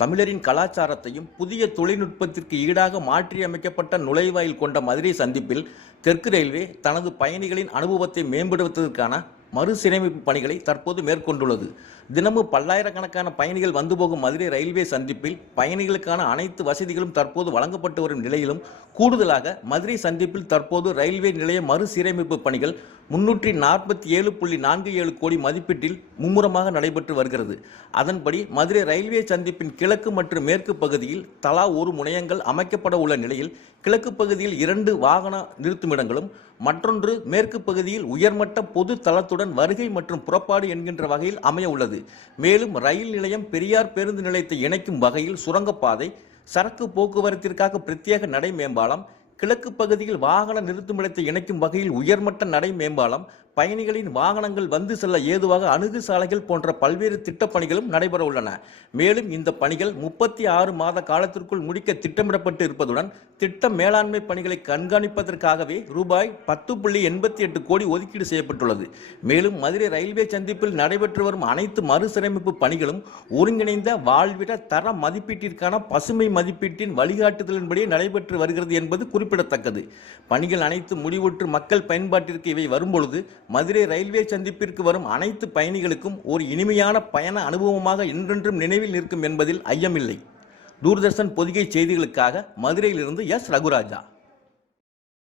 தமிழரின் கலாச்சாரத்தையும் புதிய தொழில்நுட்பத்திற்கு ஈடாக மாற்றியமைக்கப்பட்ட நுழைவாயில் கொண்ட மதுரை சந்திப்பில் தெற்கு ரயில்வே தனது பயணிகளின் அனுபவத்தை மேம்படுத்துவதற்கான மறுசீரமைப்பு பணிகளை தற்போது மேற்கொண்டுள்ளது. தினமும் பல்லாயிரக்கணக்கான பயணிகள் வந்து போகும் மதுரை ரயில்வே சந்திப்பில் பயணிகளுக்கான அனைத்து வசதிகளும் தற்போது வழங்கப்பட்டு வரும் நிலையிலும் கூடுதலாக மதுரை சந்திப்பில் தற்போது ரயில்வே நிலைய மறுசீரமைப்பு பணிகள் 347.47 கோடி மதிப்பீட்டில் மும்முரமாக நடைபெற்று வருகிறது. அதன்படி மதுரை ரயில்வே சந்திப்பின் கிழக்கு மற்றும் மேற்கு பகுதியில் தலா ஒரு முனையங்கள் அமைக்கப்பட உள்ள நிலையில் கிழக்கு பகுதியில் 2 வாகன நிறுத்துமிடங்களும் மற்றொன்று மேற்கு பகுதியில் உயர்மட்ட பொது தளத்துடன் வருகை மற்றும் புறப்பாடு என்கின்ற வகையில் அமைய உள்ளது. மேலும் ரயில் நிலையம் பெரியார் பேருந்து நிலையத்தை இணைக்கும் வகையில் சுரங்கப்பாதை, சரக்கு போக்குவரத்திற்காக பிரத்யேக நடை மேம்பாலம், கிழக்கு பகுதியில் வாகன நிறுத்துமிடத்தை இணைக்கும் வகையில் உயர்மட்ட நடை மேம்பாலம், பயணிகளின் வாகனங்கள் வந்து செல்ல ஏதுவாக அணுகு சாலைகள் போன்ற பல்வேறு திட்டப்பணிகளும் நடைபெற உள்ளன. மேலும் இந்த பணிகள் 36 மாத காலத்திற்குள் முடிக்க திட்டமிடப்பட்டு இருப்பதுடன் திட்ட மேலாண்மை பணிகளை கண்காணிப்பதற்காகவே ரூபாய் 10.88 கோடி ஒதுக்கீடு செய்யப்பட்டுள்ளது. மேலும் மதுரை ரயில்வே சந்திப்பில் நடைபெற்று வரும் அனைத்து மறுசீரமைப்பு பணிகளும் ஒருங்கிணைந்த வாழ்விட தர மதிப்பீட்டிற்கான பசுமை மதிப்பீட்டின் வழிகாட்டுதலின்படி நடைபெற்று வருகிறது என்பது குறிப்பிடத்தக்கது. பணிகள் அனைத்து முடிவுற்று மக்கள் பயன்பாட்டிற்கு இவை வரும்பொழுது மதுரை ரயில்வே சந்திப்பிற்கு வரும் அனைத்து பயணிகளுக்கும் ஒரு இனிமையான பயண அனுபவமாக என்றென்றும் நினைவில் நிற்கும் என்பதில் ஐயமில்லை. தூர்தர்ஷன் பொதிகை செய்திகளுக்காக மதுரையிலிருந்து எஸ். ரகுராஜா.